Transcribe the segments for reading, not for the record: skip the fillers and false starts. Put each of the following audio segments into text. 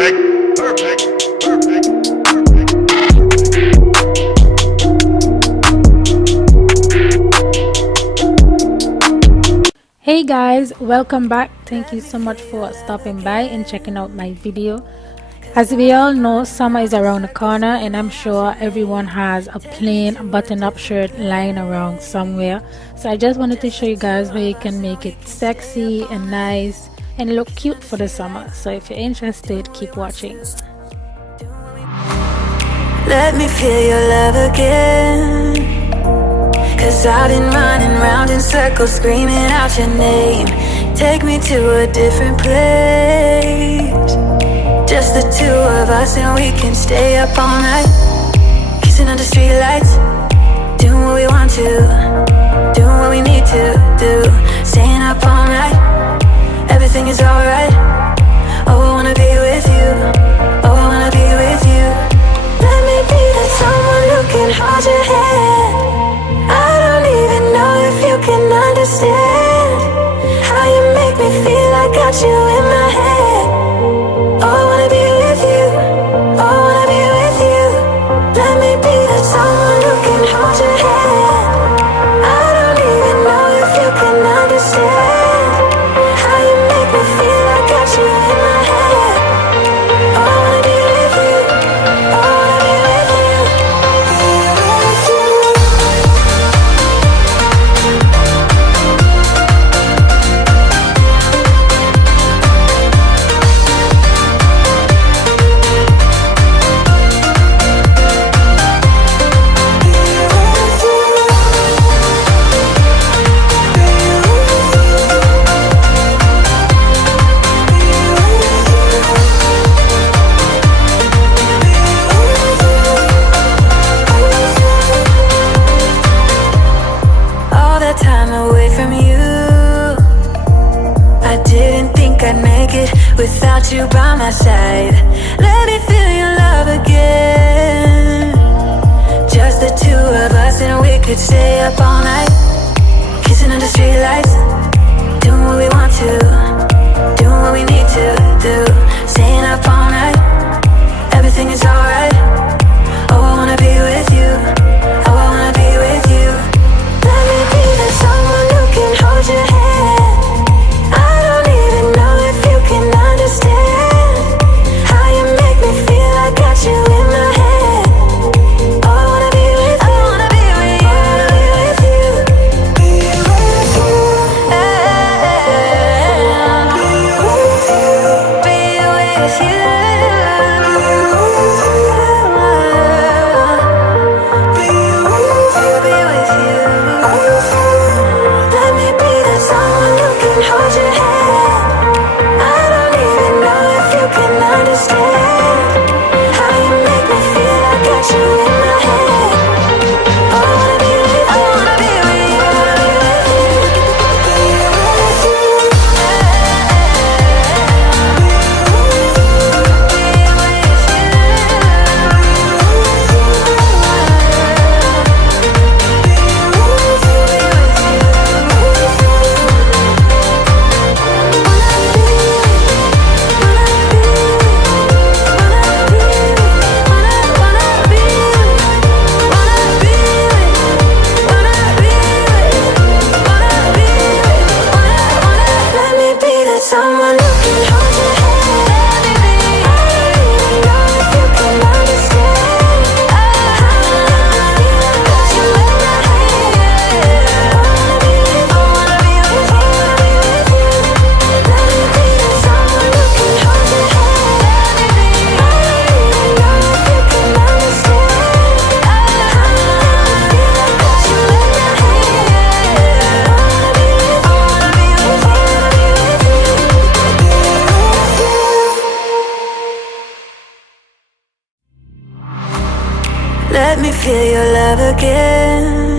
Hey guys, welcome back. Thank you so much for stopping by and checking out my video. As we all know, summer is around the corner and I'm sure everyone has a plain button-up shirt lying around somewhere. So I just wanted to show you guys how you can make it sexy and nice and look cute for the summer. So if you're interested, keep watching. Let me feel your love again, 'cause I've been running round in circles screaming out your name. Take me to a different place, just the two of us and we can stay up all night, kissing under streetlights, doing what we want to, doing what we need to do, staying up all night, everything is alright. Oh, I wanna be with you, oh, I wanna be with you. Let me be that someone who can hold your hand. I don't even know if you can understand how you make me feel. I got you in my head. Oh, I wanna be with you, oh, I wanna be with you. Let me be that someone who can hold your hand. I don't even know if you can understand how you make me feel. I got you in my head. Oh, I wanna be with you, oh, I wanna be with you. Time away from you, I didn't think I'd make it without you by my side. Let me feel your love again, just the two of us and we could stay up all night, kissing under streetlights, doing what we want to, doing what we need to do, staying up all night, everything is alright. Oh, I wanna be with you, oh, I wanna be with you. Let me be that someone who can hold your hand. I don't even know if you can understand how you make me feel. I got you in my head. Oh, I wanna be with you, I wanna be with you, I wanna be with you. Be with you, be with you, be with you. Hold your hand. I don't even know if you can understand how you make me feel. I got you in my head. Oh, I wanna be with you, I wanna be with you, I wanna be with you, be with you, someone who can hold your hand. Let me be. I don't even know if you can understand how you make me feel. I got you in my head. I wanna be with you, I wanna be with you, I wanna be with you. Let me be that someone who can hold your hand. Let me be. I don't even know if you can understand how you make me feel. I got you in my head. I wanna be with you, I wanna be with you, I wanna be with you. Let me feel your love again,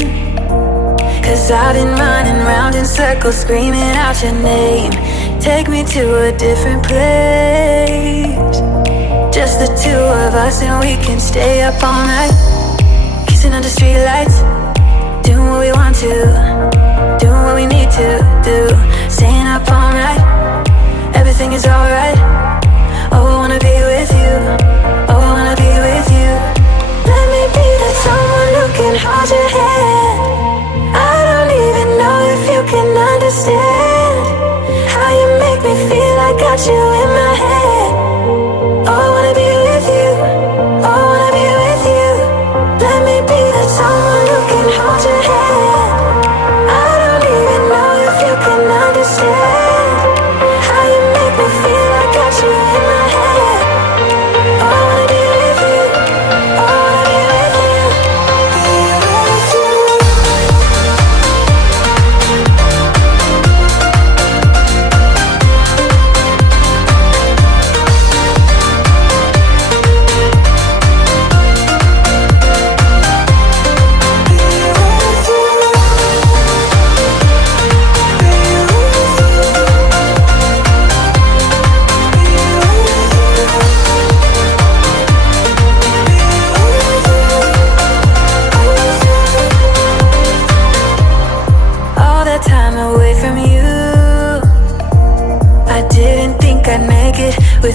'cause I've been running round in circles screaming out your name. Take me to a different place, just the two of us and we can stay up all night, kissing under streetlights, doing what we want to, doing what we need to do, staying up all night, everything is alright. Oh, I wanna be with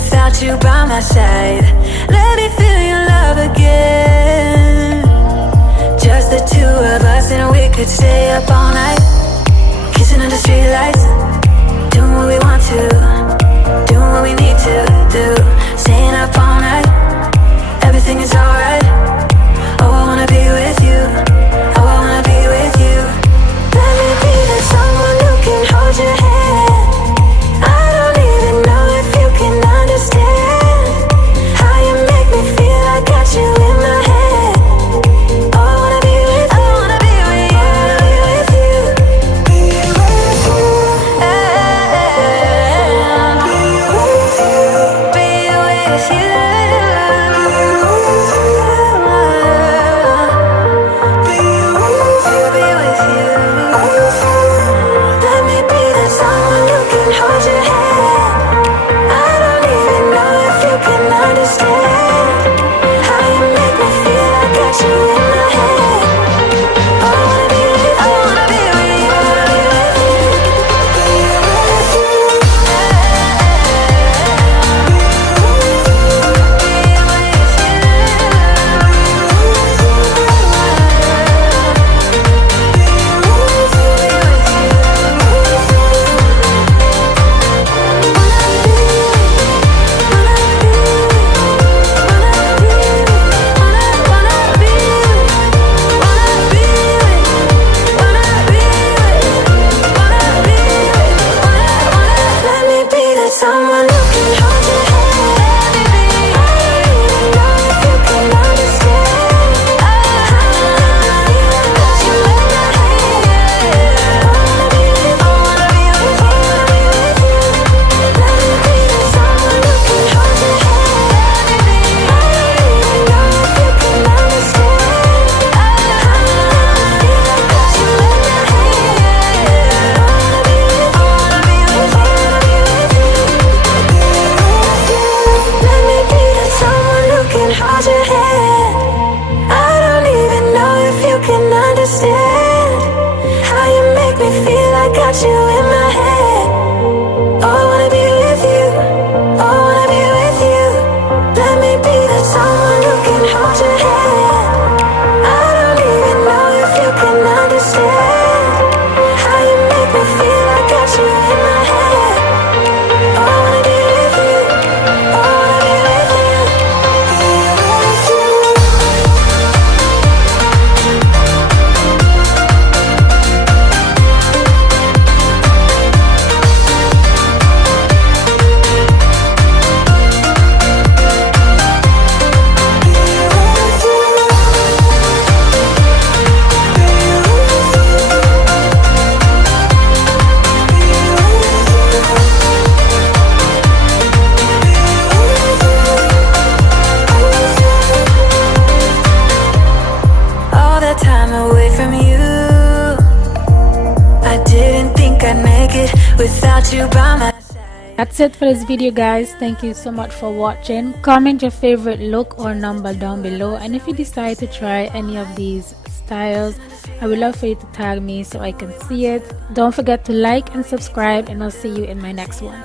without you by my side. Let me feel your love again. Just the two of us and we could stay up all night, kissing under streetlights, doing what we want to, doing what we need to do, staying up all night, everything is alright. Oh, I wanna be with you, oh, I wanna be with you. Let me be the someone who can hold your hand. I don't even know if you can understand how you make me feel. I got you in my head. Oh, I wanna be with you, I wanna be with you, I wanna be with you, be with you, be with you, be with you. Let me be that someone who can hold your hand. I don't even know if you can understand how you make me feel. I got you in my head. Oh, I wanna be with you, I wanna be with you, I wanna be with you, be with you, someone who can hold your hand. I don't even know if you can understand how you make me feel. I got you in my head. I wanna be with you, I wanna be with you, I wanna be with you. Let me be the someone who can hold your hand. I don't even know if you can understand how you make me feel. I got you in my head. I wanna be with you, I wanna be with you, I wanna be with you. Let me be that someone who can hold your hand. I don't even know if you can understand how you make me feel. I got you in my head. Oh, I wanna be with you, oh, I wanna be with you. Let me be that someone who can hold your hand. I don't even know if you can understand how you make me feel. I got you in my head. Oh, I wanna be with you, oh, I wanna be with you, be with you. All that time away from you, I didn't think I'd make it without you by my side. That's it for this video, guys. Thank you so much for watching. Comment your favorite look or number down below, and if you decide to try any of these styles, I would love for you to tag me so I can see it. Don't forget to like and subscribe, and I'll see you in my next one.